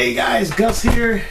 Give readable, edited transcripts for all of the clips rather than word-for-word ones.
Hey guys, Gus here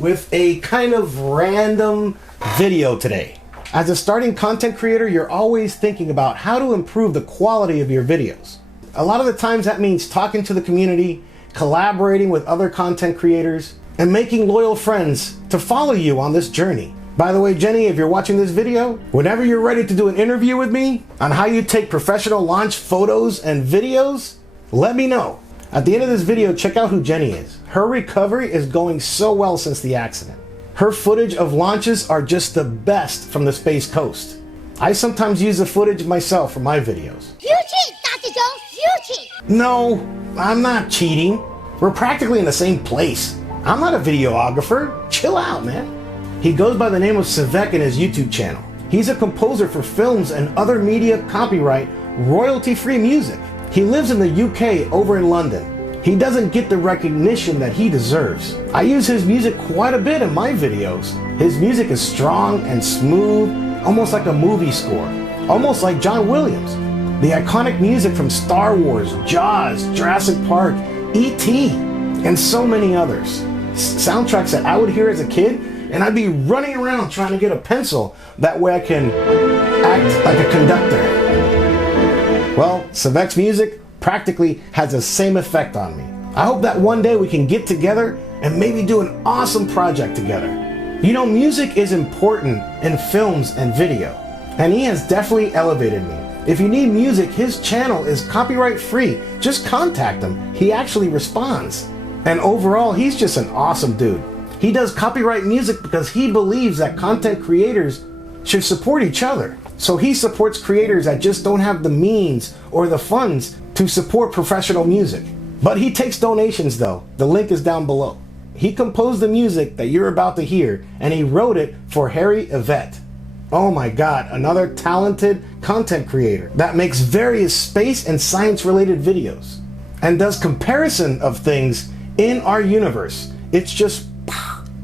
with a kind of random video today. As a starting content creator, you're always thinking about how to improve the quality of your videos. A lot of the times that means talking to the community, collaborating with other content creators, and making loyal friends to follow you on this journey. By the way, Jenny, if you're watching this video, whenever you're ready to do an interview with me on how you take professional launch photos and videos, let me know. At the end of this video, check out who Jenny is. Her recovery is going so well since the accident. Her footage of launches are just the best from the Space Coast. I sometimes use the footage myself for my videos. You cheat, Dr. Jones, you cheat! No, I'm not cheating. We're practically in the same place. I'm not a videographer. Chill out, man. He goes by the name of Savfk in his YouTube channel. He's a composer for films and other media copyright, royalty-free music. He lives in the UK over in London. He doesn't get the recognition that he deserves. I use his music quite a bit in my videos. His music is strong and smooth, almost like a movie score, almost like John Williams. The iconic music from Star Wars, Jaws, Jurassic Park, E.T., and so many others. Soundtracks that I would hear as a kid, and I'd be running around trying to get a pencil. That way I can act like a conductor. Well, Savfk's music practically has the same effect on me. I hope that one day we can get together and maybe do an awesome project together. You know, music is important in films and video, and he has definitely elevated me. If you need music, his channel is copyright free. Just contact him. He actually responds. And overall, he's just an awesome dude. He does copyright music because he believes that content creators should support each other. So he supports creators that just don't have the means or the funds to support professional music. But he takes donations though. The link is down below. He composed the music that you're about to hear, and he wrote it for Harry Yvette. Oh my God, another talented content creator that makes various space and science related videos and does comparison of things in our universe. It's just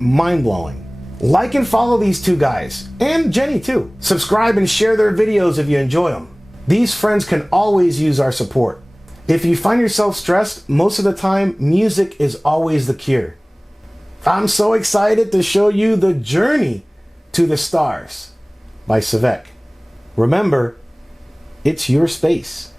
mind-blowing. Like and follow these two guys, and Jenny too. Subscribe and share their videos if you enjoy them. These friends can always use our support. If you find yourself stressed, most of the time, music is always the cure. I'm so excited to show you The Journey to the Stars by Savfk. Remember, it's your space.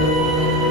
it.